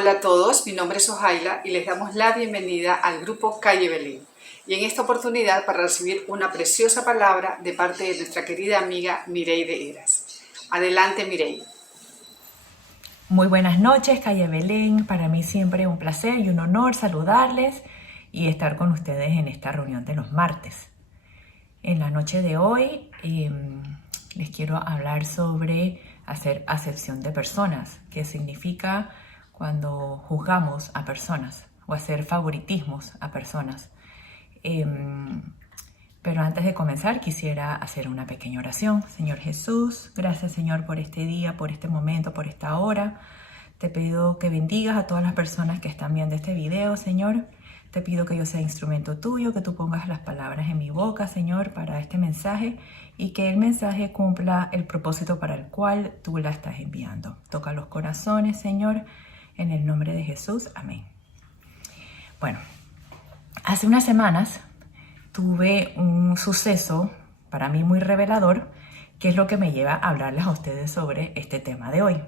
Hola a todos, mi nombre es Ojaila y les damos la bienvenida al grupo Calle Belén. Y en esta oportunidad para recibir una preciosa palabra de parte de nuestra querida amiga Mireille Eras. Adelante, Mireille. Muy buenas noches, Calle Belén. Para mí siempre un placer y un honor saludarles y estar con ustedes en esta reunión de los martes. En la noche de hoy les quiero hablar sobre hacer acepción de personas, que significa cuando juzgamos a personas o hacer favoritismos a personas. Pero antes de comenzar quisiera hacer una pequeña oración. Señor Jesús, gracias Señor por este día, por este momento, por esta hora. Te pido que bendigas a todas las personas que están viendo este video, Señor. Te pido que yo sea instrumento tuyo, que tú pongas las palabras en mi boca, Señor, para este mensaje y que el mensaje cumpla el propósito para el cual tú la estás enviando. Toca los corazones, Señor, en el nombre de Jesús. Amén. Bueno, hace unas semanas tuve un suceso para mí muy revelador, que es lo que me lleva a hablarles a ustedes sobre este tema de hoy.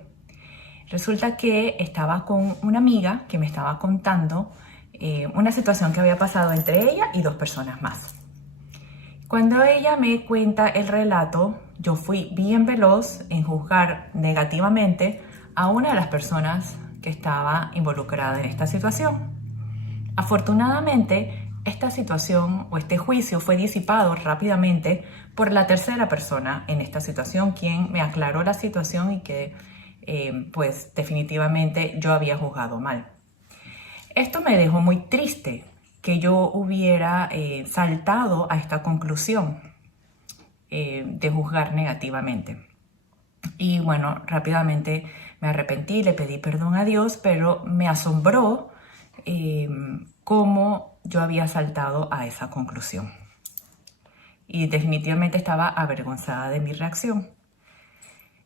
Resulta que estaba con una amiga que me estaba contando una situación que había pasado entre ella y dos personas más. Cuando ella me cuenta el relato, yo fui bien veloz en juzgar negativamente a una de las personas que estaba involucrada en esta situación. Afortunadamente, esta situación o este juicio fue disipado rápidamente por la tercera persona en esta situación, quien me aclaró la situación y que pues definitivamente yo había juzgado mal. Esto me dejó muy triste que yo hubiera saltado a esta conclusión de juzgar negativamente. Y bueno, rápidamente me arrepentí, le pedí perdón a Dios, pero me asombró cómo yo había saltado a esa conclusión. Y definitivamente estaba avergonzada de mi reacción.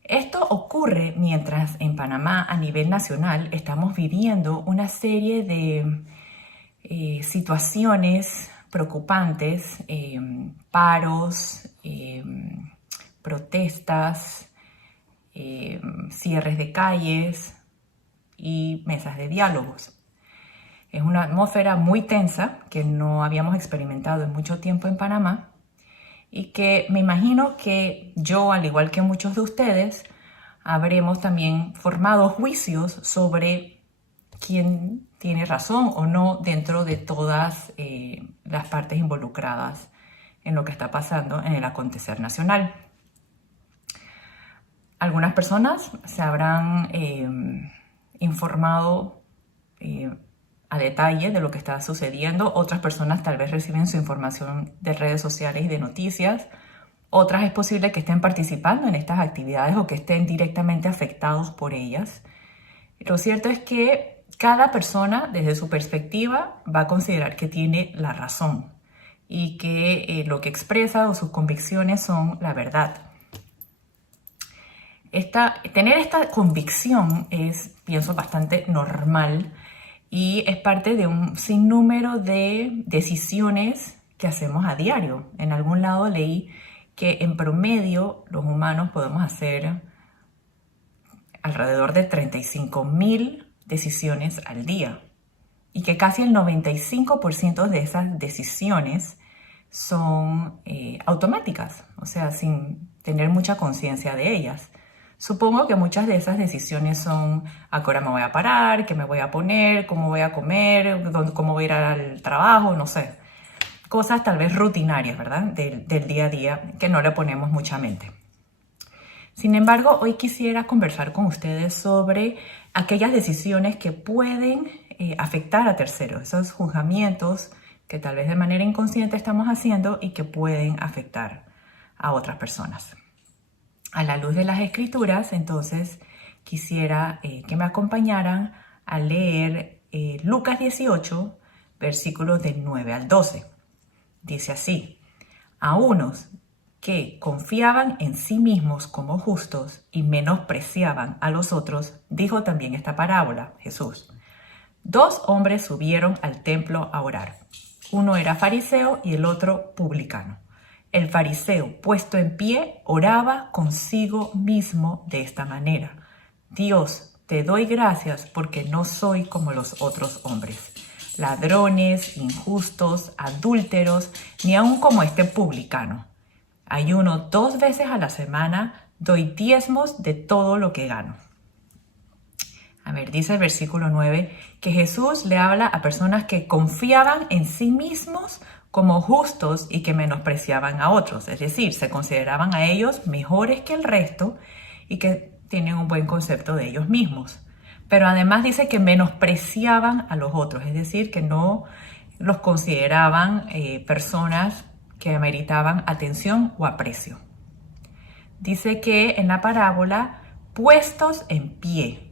Esto ocurre mientras en Panamá a nivel nacional estamos viviendo una serie de situaciones preocupantes, paros, protestas, cierres de calles y mesas de diálogos. Es una atmósfera muy tensa que no habíamos experimentado en mucho tiempo en Panamá y que me imagino que yo, al igual que muchos de ustedes, habremos también formado juicios sobre quién tiene razón o no dentro de todas las partes involucradas en lo que está pasando en el acontecer nacional. Algunas personas se habrán informado a detalle de lo que está sucediendo. Otras personas tal vez reciben su información de redes sociales y de noticias. Otras es posible que estén participando en estas actividades o que estén directamente afectados por ellas. Lo cierto es que cada persona, desde su perspectiva, va a considerar que tiene la razón y que lo que expresa o sus convicciones son la verdad. Tener esta convicción es, pienso, bastante normal y es parte de un sinnúmero de decisiones que hacemos a diario. En algún lado leí que en promedio los humanos podemos hacer alrededor de 35.000 decisiones al día y que casi el 95% de esas decisiones son automáticas, o sea, sin tener mucha conciencia de ellas. Supongo que muchas de esas decisiones son a qué hora me voy a parar, qué me voy a poner, cómo voy a comer, cómo voy a ir al trabajo, no sé. Cosas tal vez rutinarias, ¿verdad? Del día a día que no le ponemos mucha mente. Sin embargo, hoy quisiera conversar con ustedes sobre aquellas decisiones que pueden afectar a terceros, esos juzgamientos que tal vez de manera inconsciente estamos haciendo y que pueden afectar a otras personas. A la luz de las escrituras, entonces, quisiera que me acompañaran a leer Lucas 18, versículos del 9 al 12. Dice así: a unos que confiaban en sí mismos como justos y menospreciaban a los otros, dijo también esta parábola, Jesús. 2 hombres subieron al templo a orar. Uno era fariseo y el otro publicano. El fariseo, puesto en pie, oraba consigo mismo de esta manera: Dios, te doy gracias porque no soy como los otros hombres, ladrones, injustos, adúlteros, ni aun como este publicano. Ayuno 2 veces a la semana, doy diezmos de todo lo que gano. A ver, dice el versículo 9 que Jesús le habla a personas que confiaban en sí mismos como justos y que menospreciaban a otros, es decir, se consideraban a ellos mejores que el resto y que tienen un buen concepto de ellos mismos. Pero además dice que menospreciaban a los otros, es decir, que no los consideraban personas que meritaban atención o aprecio. Dice que en la parábola, puestos en pie,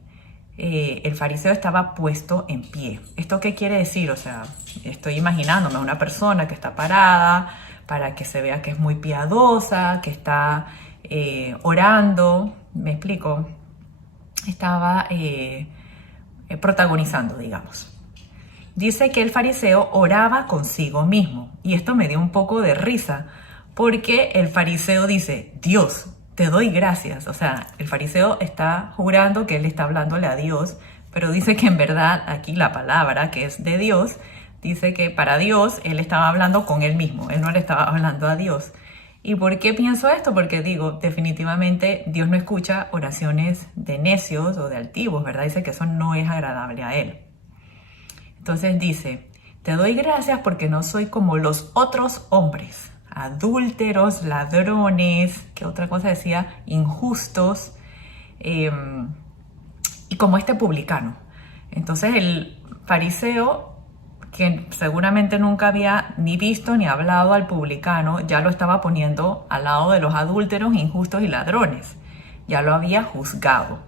el fariseo estaba puesto en pie. ¿Esto qué quiere decir? O sea, estoy imaginándome a una persona que está parada para que se vea que es muy piadosa, que está orando, ¿me explico? Estaba protagonizando, digamos. Dice que el fariseo oraba consigo mismo y esto me dio un poco de risa porque el fariseo dice, Dios, te doy gracias. O sea, el fariseo está jurando que él está hablándole a Dios, pero dice que en verdad aquí la palabra que es de Dios, dice que para Dios él estaba hablando con él mismo, él no le estaba hablando a Dios. ¿Y por qué pienso esto? Porque digo, definitivamente Dios no escucha oraciones de necios o de altivos, ¿verdad? Dice que eso no es agradable a Él. Entonces dice, te doy gracias porque no soy como los otros hombres, adúlteros, ladrones, ¿qué otra cosa decía? Injustos, y como este publicano. Entonces el fariseo, que seguramente nunca había ni visto ni hablado al publicano, ya lo estaba poniendo al lado de los adúlteros, injustos y ladrones. Ya lo había juzgado.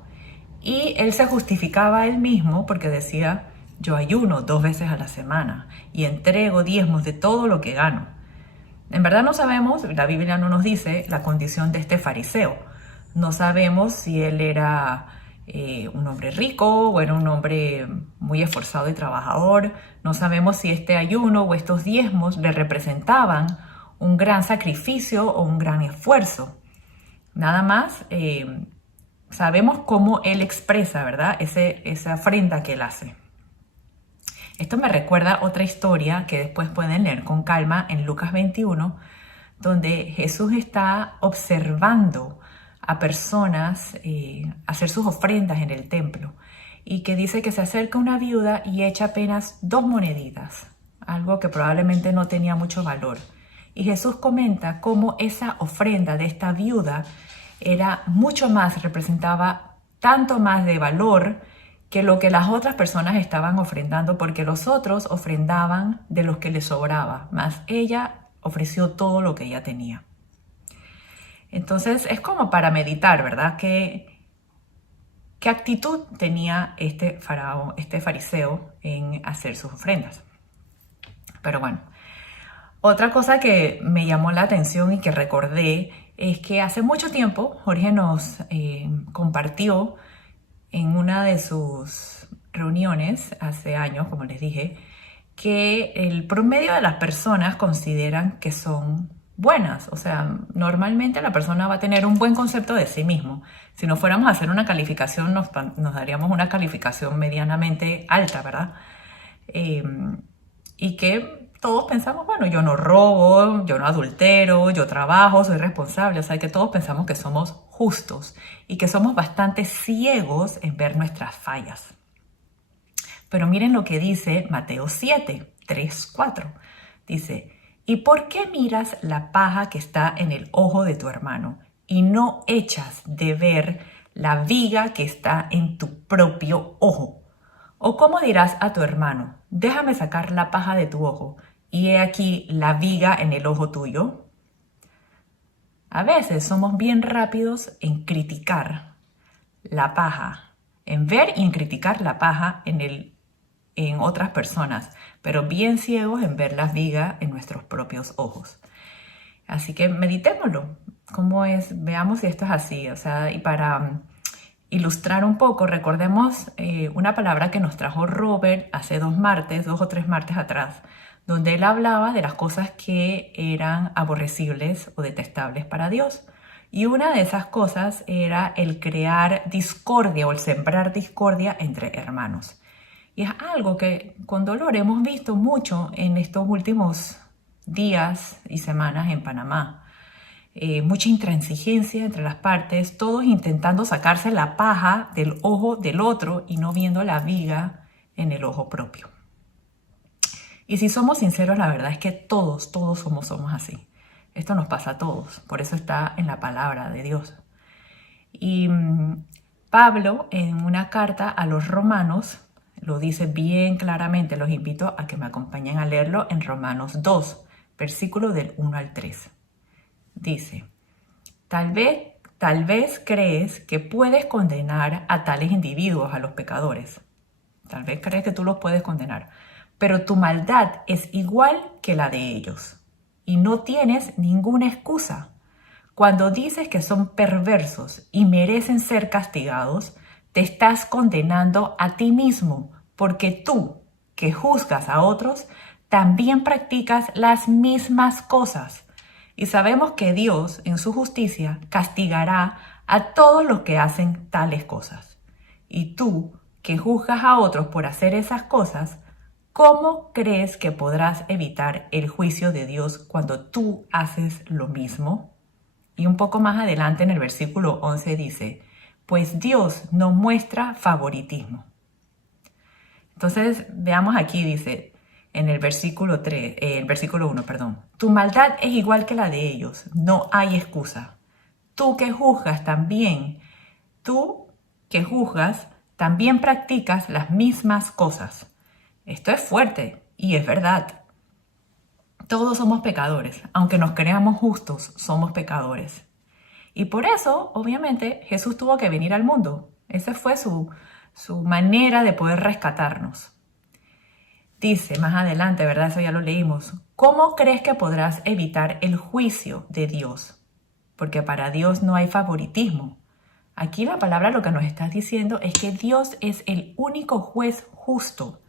Y él se justificaba a él mismo porque decía, yo ayuno 2 veces a la semana y entrego diezmos de todo lo que gano. En verdad no sabemos, la Biblia no nos dice la condición de este fariseo. No sabemos si él era un hombre rico o era un hombre muy esforzado y trabajador. No sabemos si este ayuno o estos diezmos le representaban un gran sacrificio o un gran esfuerzo. Nada más sabemos cómo él expresa, ¿verdad? Esa ofrenda que él hace. Esto me recuerda otra historia que después pueden leer con calma en Lucas 21, donde Jesús está observando a personas hacer sus ofrendas en el templo y que dice que se acerca una viuda y echa apenas 2 moneditas, algo que probablemente no tenía mucho valor. Y Jesús comenta cómo esa ofrenda de esta viuda era mucho más, representaba tanto más de valor que lo que las otras personas estaban ofrendando, porque los otros ofrendaban de los que les sobraba, más ella ofreció todo lo que ella tenía. Entonces es como para meditar, ¿verdad? ¿Qué actitud tenía este faraón, este fariseo en hacer sus ofrendas? Pero bueno, otra cosa que me llamó la atención y que recordé es que hace mucho tiempo Jorge nos compartió en una de sus reuniones, hace años, como les dije, que el promedio de las personas consideran que son buenas. O sea, normalmente la persona va a tener un buen concepto de sí mismo. Si nos fuéramos a hacer una calificación, nos daríamos una calificación medianamente alta, ¿verdad? Y que todos pensamos, bueno, yo no robo, yo no adultero, yo trabajo, soy responsable. O sea, que todos pensamos que somos justos y que somos bastante ciegos en ver nuestras fallas. Pero miren lo que dice Mateo 7, 3, 4. Dice, ¿y por qué miras la paja que está en el ojo de tu hermano y no echas de ver la viga que está en tu propio ojo? ¿O cómo dirás a tu hermano, déjame sacar la paja de tu ojo y he aquí la viga en el ojo tuyo? A veces somos bien rápidos en criticar la paja, en ver y en criticar la paja en otras personas, pero bien ciegos en ver las vigas en nuestros propios ojos. Así que meditémoslo. ¿Cómo es? Veamos si esto es así. O sea, y para ilustrar un poco, recordemos una palabra que nos trajo Robert hace 2 o 3 martes atrás, donde él hablaba de las cosas que eran aborrecibles o detestables para Dios. Y una de esas cosas era el crear discordia o el sembrar discordia entre hermanos. Y es algo que con dolor hemos visto mucho en estos últimos días y semanas en Panamá. Mucha intransigencia entre las partes, todos intentando sacarse la paja del ojo del otro y no viendo la viga en el ojo propio. Y si somos sinceros, la verdad es que todos somos así. Esto nos pasa a todos, por eso está en la palabra de Dios. Y Pablo, en una carta a los romanos, lo dice bien claramente. Los invito a que me acompañen a leerlo en Romanos 2, versículo del 1 al 3. Dice, tal vez crees que puedes condenar a tales individuos, a los pecadores. Tal vez crees que tú los puedes condenar, pero tu maldad es igual que la de ellos. Y no tienes ninguna excusa. Cuando dices que son perversos y merecen ser castigados, te estás condenando a ti mismo, porque tú, que juzgas a otros, también practicas las mismas cosas. Y sabemos que Dios, en su justicia, castigará a todos los que hacen tales cosas. Y tú, que juzgas a otros por hacer esas cosas, ¿cómo crees que podrás evitar el juicio de Dios cuando tú haces lo mismo? Y un poco más adelante en el versículo 11 dice, pues Dios no muestra favoritismo. Entonces, veamos aquí, dice en el versículo 1, tu maldad es igual que la de ellos, no hay excusa. Tú que juzgas también practicas las mismas cosas. Esto es fuerte y es verdad. Todos somos pecadores, aunque nos creamos justos, somos pecadores. Y por eso, obviamente, Jesús tuvo que venir al mundo. Esa fue su manera de poder rescatarnos. Dice más adelante, ¿verdad? Eso ya lo leímos. ¿Cómo crees que podrás evitar el juicio de Dios? Porque para Dios no hay favoritismo. Aquí la palabra lo que nos está diciendo es que Dios es el único juez justo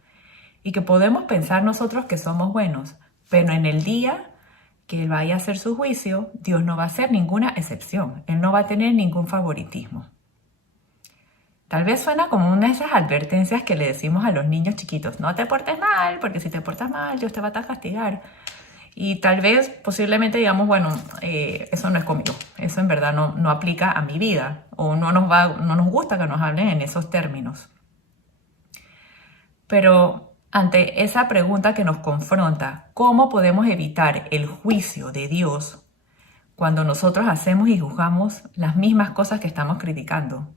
y que podemos pensar nosotros que somos buenos, pero en el día que Él vaya a hacer su juicio, Dios no va a hacer ninguna excepción. Él no va a tener ningún favoritismo. Tal vez suena como una de esas advertencias que le decimos a los niños chiquitos. No te portes mal, porque si te portas mal, Dios te va a castigar. Y tal vez, posiblemente digamos, bueno, eso no es conmigo. Eso en verdad no aplica a mi vida. O no nos gusta que nos hablen en esos términos. Pero ante esa pregunta que nos confronta, ¿cómo podemos evitar el juicio de Dios cuando nosotros hacemos y juzgamos las mismas cosas que estamos criticando?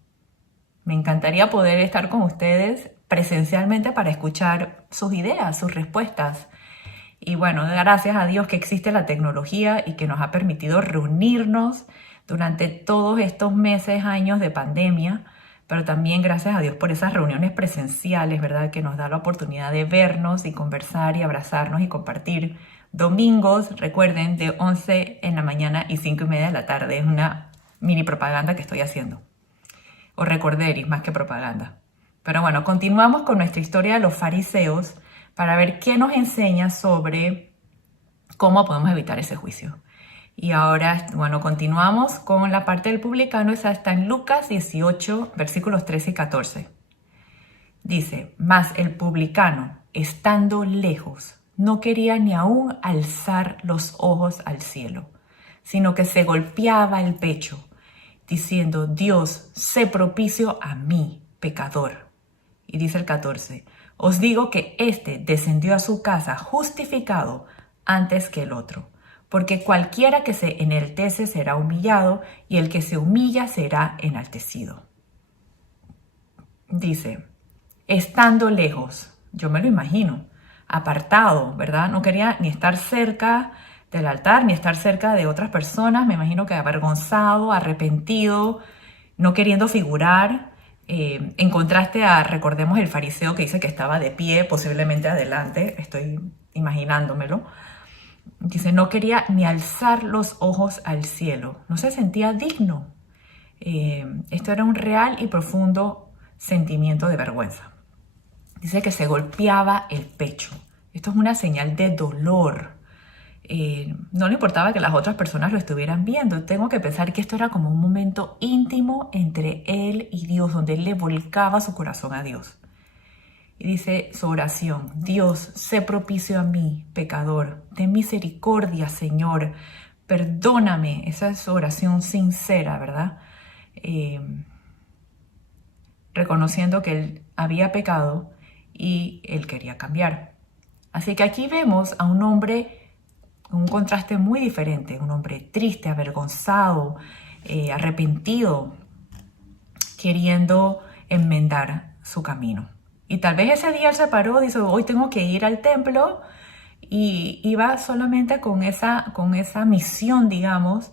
Me encantaría poder estar con ustedes presencialmente para escuchar sus ideas, sus respuestas. Y bueno, gracias a Dios que existe la tecnología y que nos ha permitido reunirnos durante todos estos meses, años de pandemia, pero también gracias a Dios por esas reuniones presenciales, ¿verdad? Que nos da la oportunidad de vernos y conversar y abrazarnos y compartir. Domingos, recuerden, de 11 en la mañana y 5:30 de la tarde. Es una mini propaganda que estoy haciendo. O recorderis, más que propaganda. Pero bueno, continuamos con nuestra historia de los fariseos para ver qué nos enseña sobre cómo podemos evitar ese juicio. Y ahora, bueno, continuamos con la parte del publicano. Esa está en Lucas 18, versículos 13 y 14. Dice, mas el publicano, estando lejos, no quería ni aún alzar los ojos al cielo, sino que se golpeaba el pecho, diciendo, Dios, sé propicio a mí, pecador. Y dice el 14, os digo que éste descendió a su casa justificado antes que el otro, porque cualquiera que se enaltece será humillado, y el que se humilla será enaltecido. Dice, estando lejos, yo me lo imagino, apartado, ¿verdad? No quería ni estar cerca del altar, ni estar cerca de otras personas, me imagino que avergonzado, arrepentido, no queriendo figurar, en contraste a, recordemos, el fariseo que dice que estaba de pie, posiblemente adelante, estoy imaginándomelo. Dice, no quería ni alzar los ojos al cielo, no se sentía digno. Esto era un real y profundo sentimiento de vergüenza. Dice que se golpeaba el pecho. Esto es una señal de dolor. no le importaba que las otras personas lo estuvieran viendo. Tengo que pensar que esto era como un momento íntimo entre él y Dios, donde él le volcaba su corazón a Dios. Y dice su oración: Dios, sé propicio a mí, pecador. Ten misericordia, Señor. Perdóname. Esa es su oración sincera, ¿verdad? Reconociendo que él había pecado y él quería cambiar. Así que aquí vemos a un hombre con un contraste muy diferente, un hombre triste, avergonzado, arrepentido, queriendo enmendar su camino. Y tal vez ese día él se paró, dice: hoy tengo que ir al templo, y iba solamente con esa misión, digamos,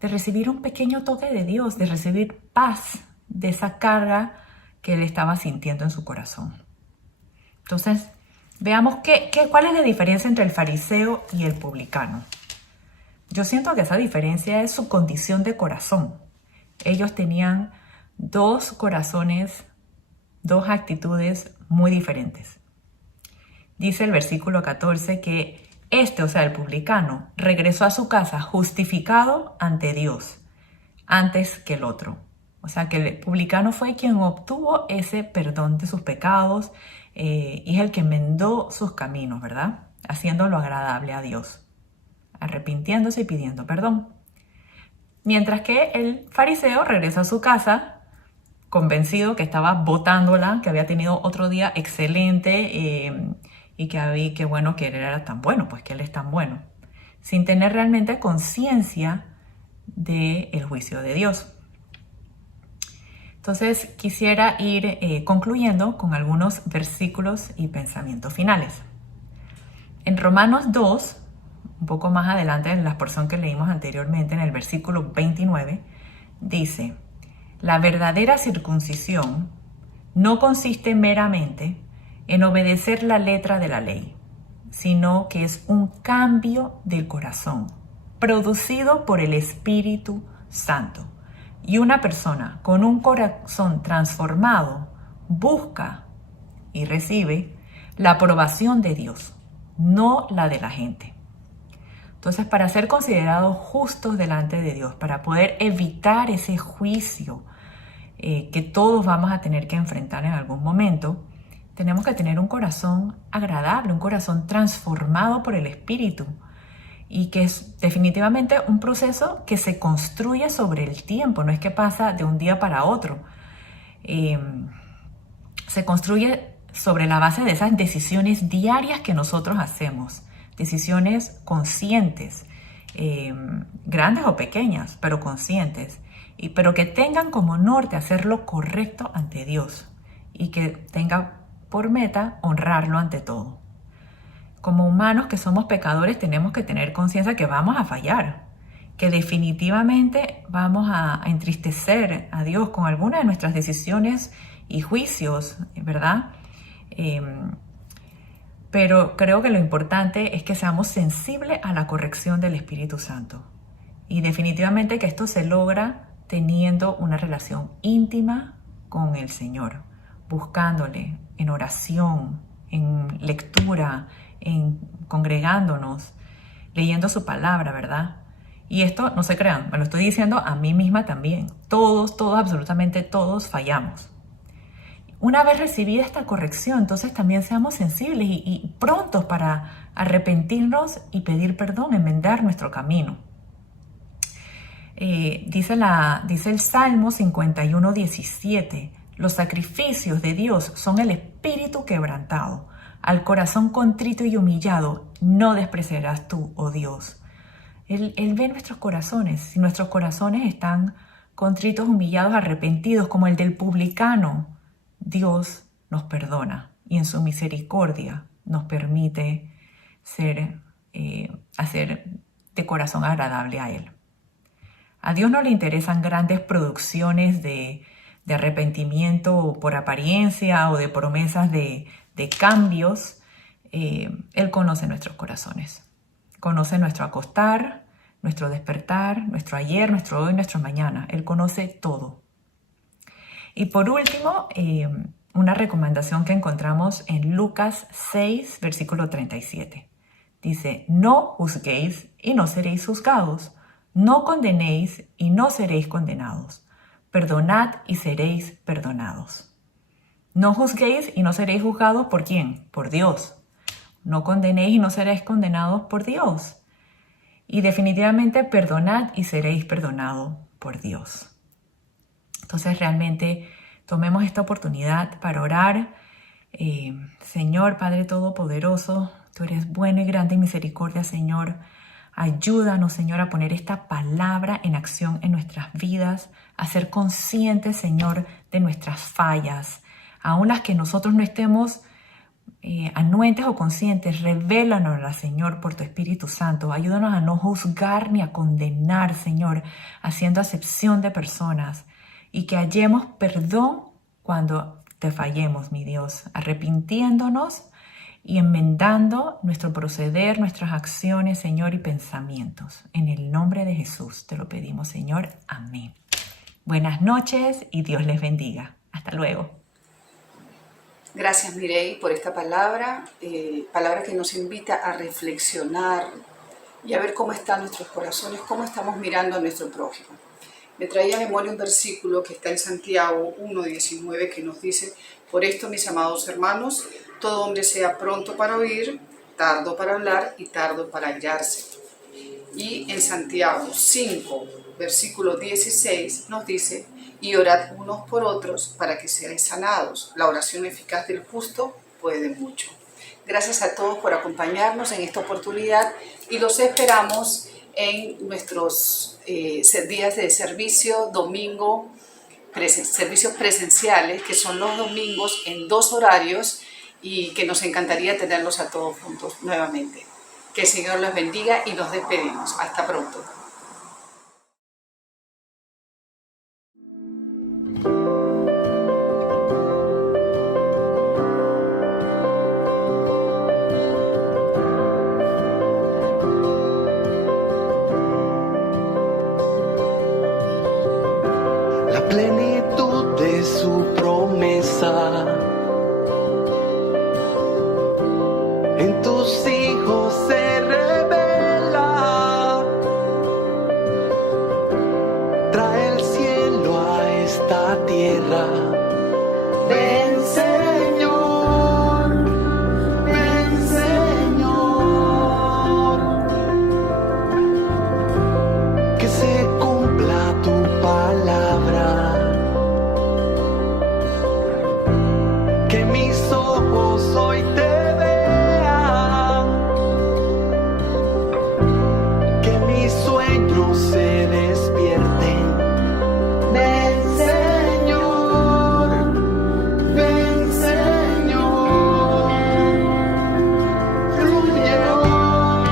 de recibir un pequeño toque de Dios, de recibir paz de esa carga que él estaba sintiendo en su corazón. Entonces, veamos cuál es la diferencia entre el fariseo y el publicano. Yo siento que esa diferencia es su condición de corazón. Ellos tenían dos corazones, dos actitudes muy diferentes. Dice el versículo 14 que o sea, el publicano, regresó a su casa justificado ante Dios antes que el otro. O sea, que el publicano fue quien obtuvo ese perdón de sus pecados, y es el que enmendó sus caminos, ¿verdad? Haciéndolo agradable a Dios, arrepintiéndose y pidiendo perdón. Mientras que el fariseo regresó a su casa convencido que estaba botándola, que había tenido otro día excelente, y que bueno que él era tan bueno, pues que él es tan bueno, sin tener realmente conciencia del juicio de Dios. Entonces quisiera ir concluyendo con algunos versículos y pensamientos finales. En Romanos 2, un poco más adelante en la porción que leímos anteriormente, en el versículo 29, dice: la verdadera circuncisión no consiste meramente en obedecer la letra de la ley, sino que es un cambio del corazón, producido por el Espíritu Santo. Y una persona con un corazón transformado busca y recibe la aprobación de Dios, no la de la gente. Entonces, para ser considerados justos delante de Dios, para poder evitar ese juicio que todos vamos a tener que enfrentar en algún momento, tenemos que tener un corazón agradable, un corazón transformado por el Espíritu, y que es definitivamente un proceso que se construye sobre el tiempo, no es que pasa de un día para otro. Se construye sobre la base de esas decisiones diarias que nosotros hacemos, decisiones conscientes, grandes o pequeñas, pero conscientes, pero que tengan como norte hacer lo correcto ante Dios y que tenga por meta honrarlo ante todo. Como humanos que somos pecadores, tenemos que tener conciencia que vamos a fallar, que definitivamente vamos a entristecer a Dios con algunas de nuestras decisiones y juicios, ¿verdad? Pero creo que lo importante es que seamos sensibles a la corrección del Espíritu Santo. Y definitivamente que esto se logra teniendo una relación íntima con el Señor, buscándole en oración, en lectura, en congregándonos, leyendo su palabra, ¿verdad? Y esto, no se crean, me lo estoy diciendo a mí misma también. Todos, absolutamente todos fallamos. Una vez recibida esta corrección, entonces también seamos sensibles y prontos para arrepentirnos y pedir perdón, enmendar nuestro camino. Dice el Salmo 51:17, los sacrificios de Dios son el espíritu quebrantado. Al corazón contrito y humillado no despreciarás tú, oh Dios. Él ve nuestros corazones. Si nuestros corazones están contritos, humillados, arrepentidos, como el del publicano, Dios nos perdona y en su misericordia nos permite hacer de corazón agradable a Él. A Dios no le interesan grandes producciones de arrepentimiento por apariencia o de promesas de cambios. Él conoce nuestros corazones, conoce nuestro acostar, nuestro despertar, nuestro ayer, nuestro hoy, nuestro mañana. Él conoce todo. Y por último, una recomendación que encontramos en Lucas 6, versículo 37. Dice, no juzguéis y no seréis juzgados. No condenéis y no seréis condenados. Perdonad y seréis perdonados. No juzguéis y no seréis juzgados, ¿por quién? Por Dios. No condenéis y no seréis condenados por Dios. Y definitivamente perdonad y seréis perdonados por Dios. Entonces realmente tomemos esta oportunidad para orar. Señor Padre Todopoderoso, tú eres bueno y grande en misericordia, Señor. Ayúdanos, Señor, a poner esta palabra en acción en nuestras vidas, a ser conscientes, Señor, de nuestras fallas, aun las que nosotros no estemos anuentes o conscientes. Revélanoslas, Señor, por tu Espíritu Santo. Ayúdanos a no juzgar ni a condenar, Señor, haciendo acepción de personas, y que hallemos perdón cuando te fallemos, mi Dios, arrepintiéndonos y enmendando nuestro proceder, nuestras acciones, Señor, y pensamientos. En el nombre de Jesús te lo pedimos, Señor. Amén. Buenas noches y Dios les bendiga. Hasta luego. Gracias, Mireille, por esta palabra, palabra que nos invita a reflexionar y a ver cómo están nuestros corazones, cómo estamos mirando a nuestro prójimo. Me traía a memoria un versículo que está en Santiago 1:19 que nos dice: por esto, mis amados hermanos, todo hombre sea pronto para oír, tardo para hablar y tardo para airarse. Y en Santiago 5, versículo 16 nos dice: y orad unos por otros para que seáis sanados. La oración eficaz del justo puede mucho. Gracias a todos por acompañarnos en esta oportunidad y los esperamos en nuestros días de servicio, domingo, servicios presenciales, que son los domingos en 2 horarios, y que nos encantaría tenerlos a todos juntos nuevamente. Que el Señor los bendiga y nos despedimos. Hasta pronto. La plenitud de su promesa en tus hijos se revela. Trae el cielo a esta tierra. Ven, Señor, ven, Señor, que se cumpla tu palabra, que mis ojos hoy te vean, que mis sueños se despierten. Ven, Señor, ven, Señor, fluye hoy,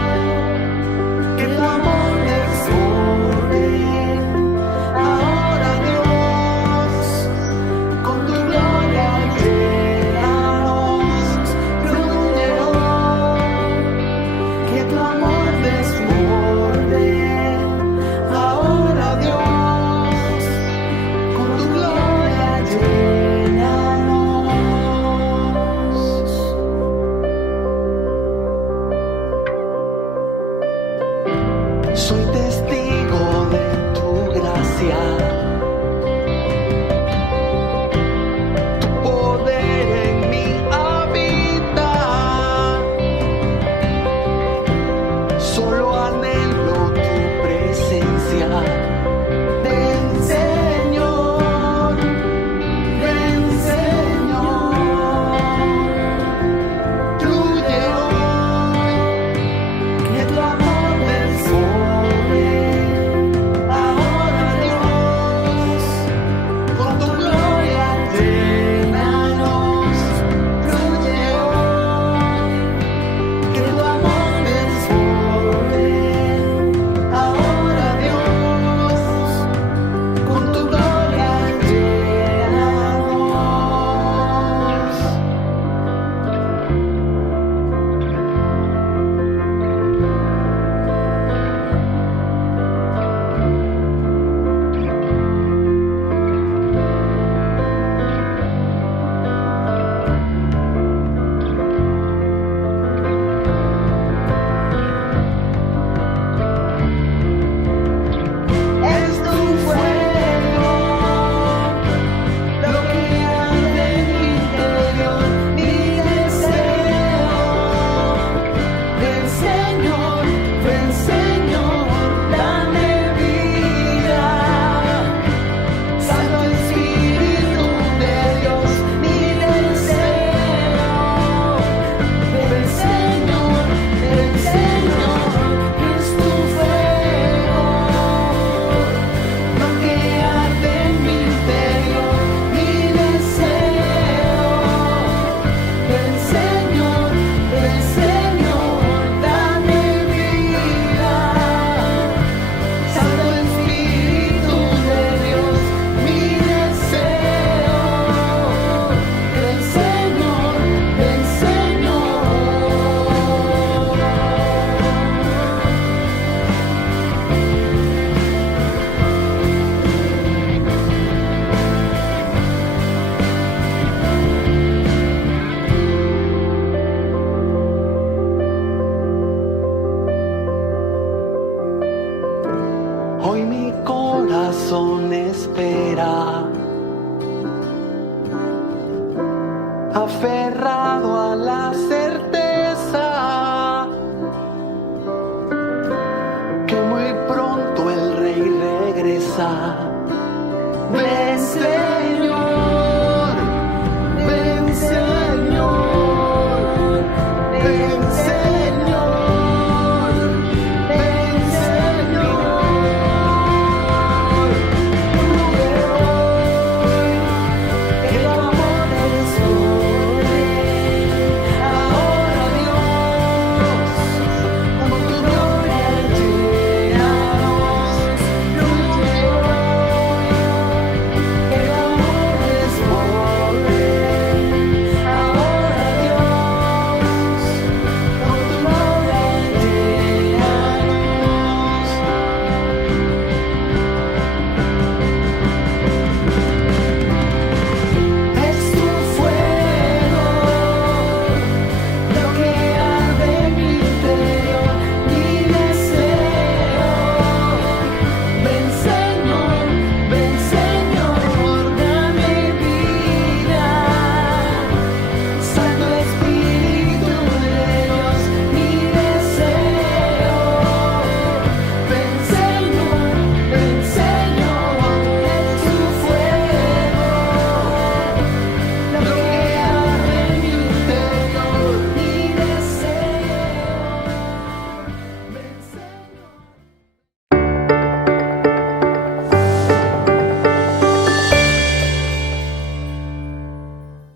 que tu amor desborde. Ahora, Dios, con tu gloria llénanos. Fluye hoy, que tu amor desborde. Ahora, Dios, con tu gloria llénanos. Soy testigo de tu gracia, tu poder en mí habita. Solo anhelo tu presencia. Ven, Señor, ven, Señor, fluye hoy, que tu amor desborde. Ahora, Dios, con tu gloria llénanos. Fluye hoy, que tu amor desborde. corazón espera, aferrado a la certeza que muy pronto el rey regresa. Vencerá.